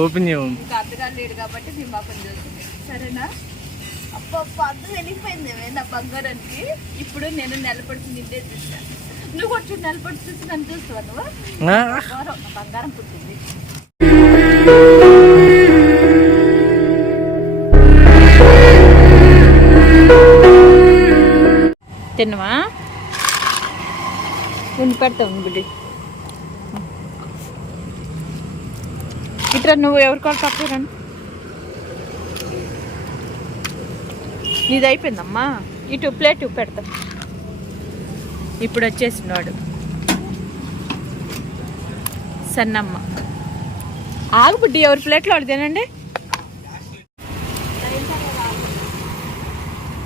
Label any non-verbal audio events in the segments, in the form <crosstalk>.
Open చేయము కాబట్టి సరేనా? అప్ప అద్దం వెళ్ళిపోయింది నా బంగారానికి? ఇప్పుడు నేను నెలపడిచి నిన్నే చూసా నువ్వు నెలపడి చూసి నన్ను చూస్తావా నువ్వు? ఆ, బంగారం నా బంగారం పుట్టింది. తిన్నవా? నేను పెడతాను బిడ్డి. ఇట్లా నువ్వు ఎవరి కాళ్ళు తప్పరండి నీది అయిపోయిందమ్మా. ఇటు ప్లేట్ పెడతా. ఇప్పుడు వచ్చేసినాడు సన్నమ్మ. ఆగు బుడ్డి ఎవరి ప్లేట్లో వాడు తినండి.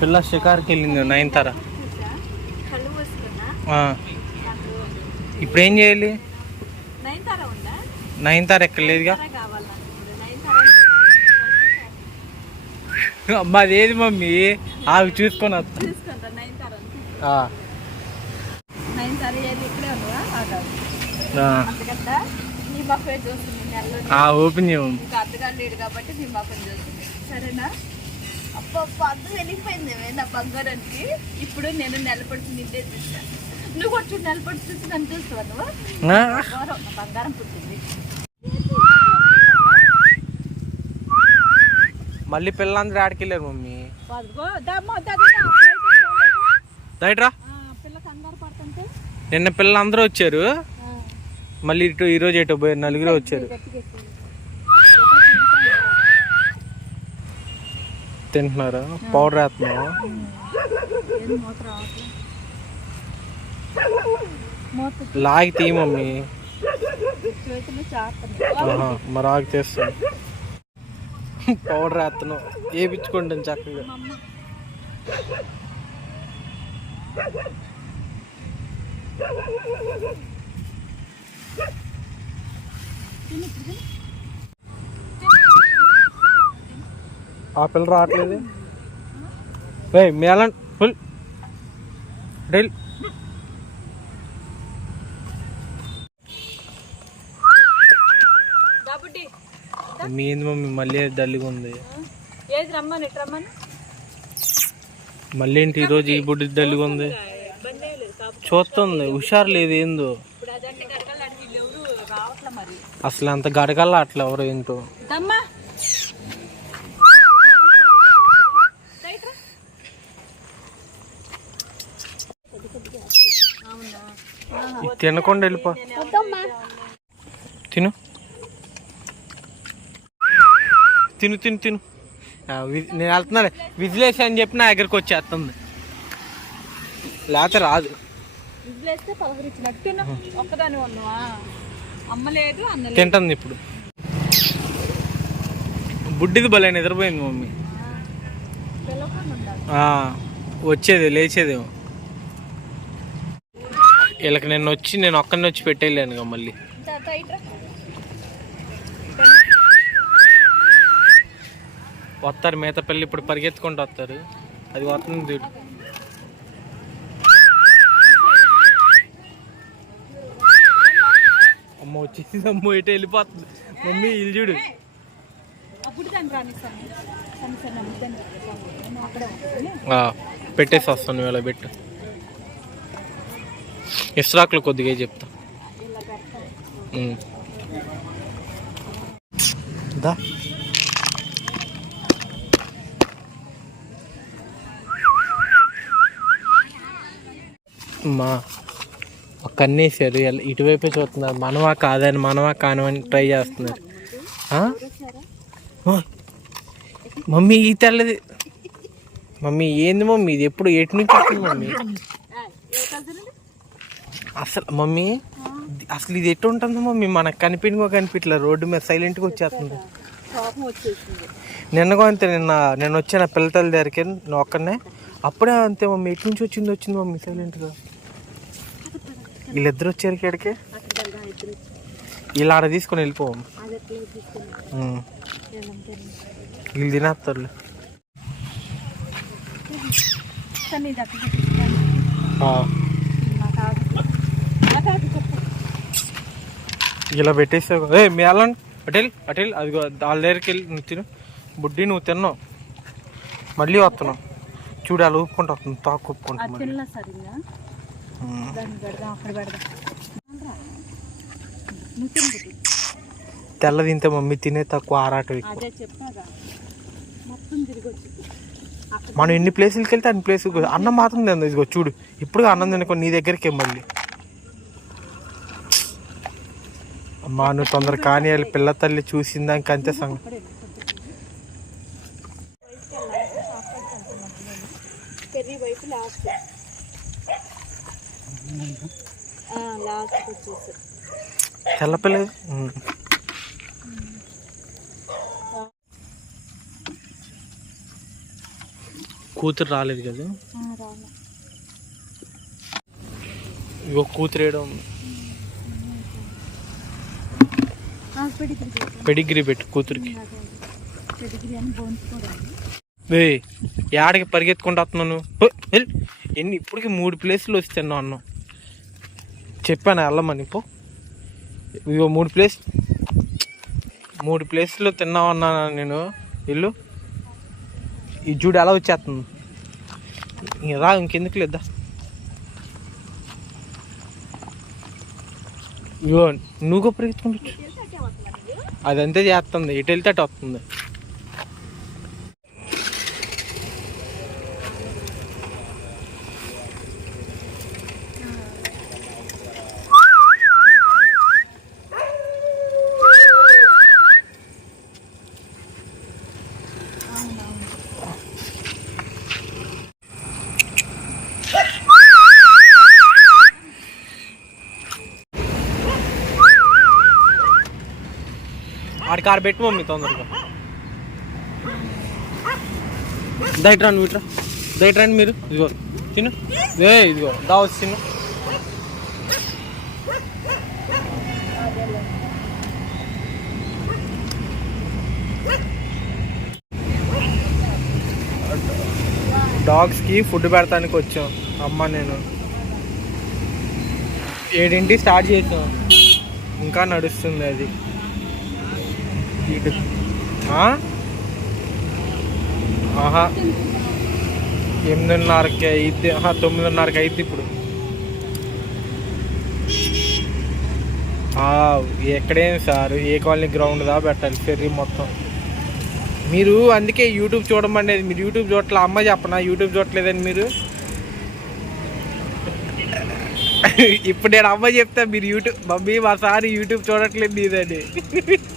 పిల్ల షికార్కి వెళ్ళింది నైన్ తర. ఇప్పుడు ఏం చేయాలి? నైన్ తార ఎక్కడ లేదుగా అమ్మా అదేది మమ్మీ? ఆగు చూసుకొని వస్తా. చూసుకుంటా నైన్ తార ఆ, నైన్ తార ఏది ఇక్కడే ఉన్నావా? ఆగాలి ఆ, అందుకంట నీ మొక్కే చూస్తుంది నెలలో ఆ, ఓపెన్ చేయము చూస్తుంది. సరేనా? అప్ప వెళ్ళిపోయింది నా బంగారానికి? ఇప్పుడు నేను నెలపడిచి నిన్నే చూసా నువ్వు వచ్చి నెలపడి చూసి నన్ను చూస్తావా నువ్వు? ఆ, బంగారం నా బంగారం పుట్టింది. మళ్ళీ పిల్లలందరూ ఆడికి వెళ్ళారు మమ్మీ. రైట్రా నిన్న పిల్లలందరూ వచ్చారు. మళ్ళీ ఇటు ఈరోజు ఎటు పోయారు నలుగురు వచ్చారు. తింటున్నారు? పౌడర్ వేస్తున్నావు? లాగి తీ మమ్మీ మరి ఆగి చేస్తాను పౌడర్ వేస్తున్నావు. వేపించుకుంటాను చక్కగా. ఆ పిల్ల రావట్లేదు. మేళన్ ఫుల్. డ్రిల్ దా బుడ్డి. మీ ఏంది మమ్మీ మళ్ళీ డల్గా ఉంది. ఏది రమ్మని ఇటు రమ్మని? మళ్ళీ ఏంటి ఈరోజు ఈ బుడ్డి డల్గా ఉంది? చూస్తుంది హుషారు లేదు ఏందో. ఇప్పుడు అదంటే గడగలు అడిగి వీళ్ళు ఎవరు రావట్లే మరి. అసలు అంత గడగల్లా అట్లా ఎవరు ఏంటో. తినకుండా వెళ్ళిపో. తిను. తిను తిను తిను. నేను వెళ్తున్నాను విజిలేసి అని చెప్పి నా దగ్గరికి వచ్చేస్తుంది. లేకపోతే రాదు. విజిలేస్తే పలకరించినట్టు తిను. ఒక్కదాని ఉన్నావా? అమ్మ లేదు అన్న లేదు. తింటుంది ఇప్పుడు. బుడ్డిది భలే నిద్రపోయింది మమ్మీ. వచ్చేది లేచేదేమో. వీళ్ళకి నేను వచ్చి నేను ఒక్కడిని వచ్చి పెట్టేళ్ళాను మళ్ళీ దా- దా ఇటు రా. వస్తారు మిగతా పిల్లలు ఇప్పుడు పరిగెత్తుకుంటూ వస్తారు అది వస్తుంది చూడు. అమ్మ వచ్చేసి అమ్మ ఇటు వెళ్ళిపోతుంది. మమ్మీ ఇల్లు చూడు. పెట్టేసి వస్తాను ఇలా పెట్టు. ఇస్రాకులు కొద్దిగా చెప్తా. దా. మా ఒక కన్నేసారు ఇటువైపే చూస్తున్నారు. మనవా కాదని మనవా కానవని ట్రై చేస్తున్నారు. మమ్మీ ఈ తెల్లది. మమ్మీ ఏంది మమ్మీ ఇది? ఎప్పుడు ఎటు నుంచి వస్తుంది మమ్మీ? అసలు మమ్మీ అసలు ఇది ఎటు ఉంటుంది మమ్మీ? మనకు కనిపించో కనిపించలే రోడ్డు మీద సైలెంట్గా వచ్చేస్తుంది. నిన్నగా అంతే నిన్న నేను వచ్చిన పిల్లతల దగ్గరికి నేను ఒక్కనే అప్పుడే అంతే మమ్మీ. ఎటు నుంచి వచ్చింది వచ్చింది మమ్మీ సైలెంట్గా వీళ్ళిద్దరు వచ్చారు ఇక్కడికి? వీళ్ళు ఆడ తీసుకొని వెళ్ళిపోవం వీళ్ళు తినేస్తారు ఇలా పెట్టేసావు ఏ మీ వెళ్ళండి అటెల్ అటెల్ అదిగో వాళ్ళ దగ్గరికి వెళ్ళి నువ్వు తిను. బుడ్డి నువ్వు తిన్నావు మళ్ళీ వస్తున్నావు. చూడాలి ఊపుకుంటా వస్తుంది. తాకు ఊపుకుంటా తెల్ల తింటే మమ్మీ తినే తక్కువ ఆరాటం మనం ఎన్ని ప్లేసులకి వెళ్తే అన్ని ప్లేస్ అన్నం మాత్రం తింది ఇదిగో చూడు. ఇప్పుడు అన్నం తినకో నీ దగ్గరికి మళ్ళీ. అమ్మా నువ్వు తొందర కానీ వాళ్ళ పిల్ల తల్లి చూసిందాక అంతే సంగతి తెల్ల పిల్ల ఉమ్. కూతురు రాలేదు కదా? ఇగో కూతురు వేయడం పెడిగ్రీ పెట్టు. కూతురికి. ఏడకి పరిగెత్తుకుంటూ వస్తున్నాను. ఎన్ని ఇప్పటికి మూడు ప్లేసులు తిన్నావు అన్నం. చెప్పాను వెళ్ళమని పో. ఇగో మూడు ప్లేస్ మూడు ప్లేస్లో తిన్నావు అన్నా నేను. ఇల్లు. ఈ చూడు ఎలా వచ్చేస్తుంది? ఇంక రా ఇంకెందుకు లేదా? ఇగో నువ్వు పరిగెత్తుకుంటు అదంతే చేస్తుంది. ఎటు వెళ్తే అటు వస్తుంది. కారు పెట్టు మమ్మీ తొందరగా. దయట రండి మీట్రా దయట రండి మీరు. ఇదిగో తిను ఏ ఇదిగో దా వచ్చి తిను డాగ్స్కి ఫుడ్ పెడతానికి వచ్చాం. అమ్మ నేను. ఏడింటి స్టార్ట్ చేసాం. ఇంకా నడుస్తుంది అది. ఇటు ఆహా. ఎనిమిదిన్నరకి అయిద్ది ఆహా తొమ్మిదిన్నరకి అయిద్ది ఇప్పుడు. ఆ, ఎక్కడేం సార్? ఏ కాలనీ గ్రౌండ్ దా పెట్టాలి ఫెర్రీ మొత్తం? మీరు అందుకే యూట్యూబ్ చూడమనేది మీరు యూట్యూబ్ చూడట్లే. అమ్మ చెప్పనా? యూట్యూబ్ చూడట్లేదని మీరు? <laughs> ఇప్పుడు నేను అమ్మ చెప్తా మీరు యూట్యూబ్ మమ్మీ మా యూట్యూబ్ చూడట్లేదు ఇదండి <laughs>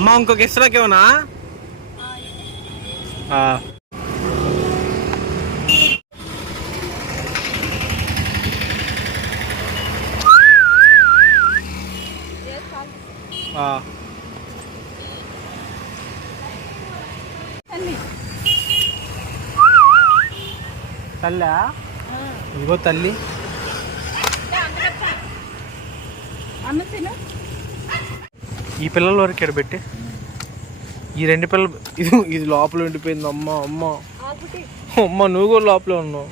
అమ్మా ఇంకొక ఇసురాకేమన్నా తల్లి. తల్లా? ఇదిగో తల్లి. అన్న తిను. ఈ పిల్లల వరకు ఇక్కడ పెట్టి. ఈ రెండు పిల్లలు ఇది ఇది లోపల ఉండిపోయింది. అమ్మ అమ్మ. అమ్మ నువ్వు కూడా లోపలే ఉన్నావు.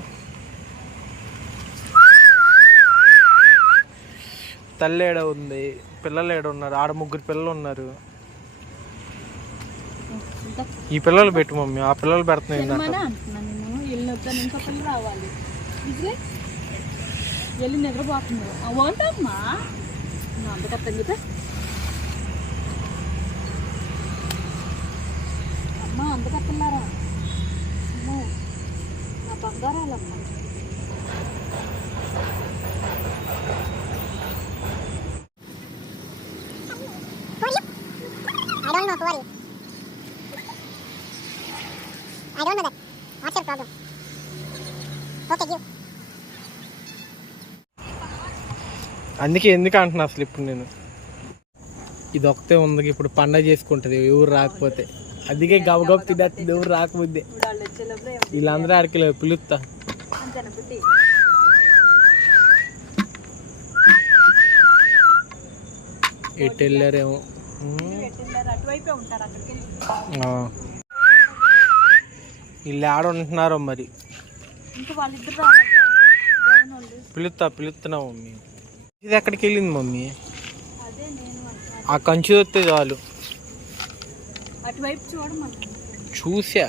తల్లి ఏడ ఉంది? పిల్లలు ఏడ ఉన్నారు? ఆడ ముగ్గురు పిల్లలు ఉన్నారు. ఈ పిల్లలు పెట్టు మమ్మీ. ఆ పిల్లలు పెడుతున్నాయి వెళ్ళి నిద్రపోతుంది వంటమ్మా నువ్వు అందుకత్తం కదా అమ్మ అందుకత్తలారా అమ్మో నా బంగారాలమ్మ I don't know to worry. I don't know that. What's your problem? Okay, give. అందుకే ఎందుకు అంటున్నా అసలు ఇప్పుడు నేను ఇది ఒకతే ఉంది. ఇప్పుడు పండగ చేసుకుంటది. ఎవరు రాకపోతే. అందుకే గబ గబ తినేస్తుంది ఎవరు రాకపోతే వీళ్ళందరూ ఆడికి పిలుస్తా అంతేనా ఎటు వెళ్ళారేమో. వీళ్ళు ఆడ ఉంటున్నారో మరి. ఇంకా వాళ్ళిద్దరు పిలుస్తా మమ్మీ. ఇది ఎక్కడికి వెళ్ళింది మమ్మీ? ఆ కంచి వస్తే చాలు. చూసా.